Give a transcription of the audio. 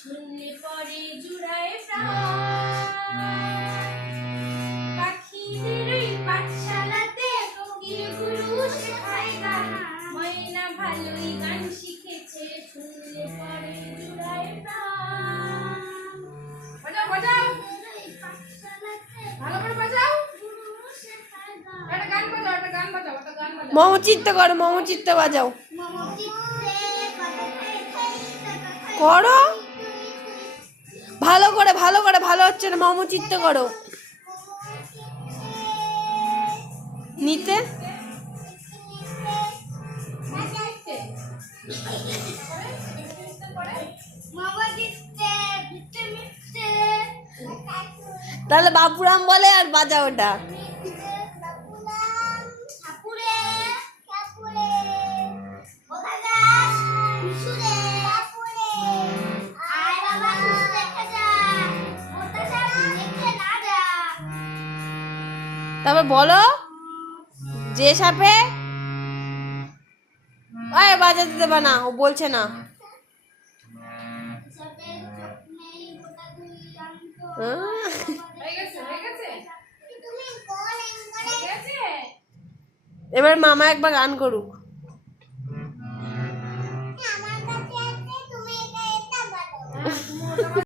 শুনলে পরে জুড়ায় প্রাণ পাখিদের ওই পাঠশালাতে কোকিল গুরু শেখায় গান ময়না ভালোই গান শিখেছে শুনলে পরে জুড়ায় প্রাণ বাজাও বাজাও ভালো করে বাজাও একটা গান বাজাও একটা গান বাজাও একটা গান বাজাও মমচিত্ত করো মমচিত্ত বাজাও করো ভালো করে ভালো হচ্ছে না মমচিত্ত করো নিতে তাহলে বাপুরাম বলে আর বাজা ওটা তারপর বলো যে সাপে ওই বাজাতে দেবে না ও বলছে না এবার মামা একবার গান করুক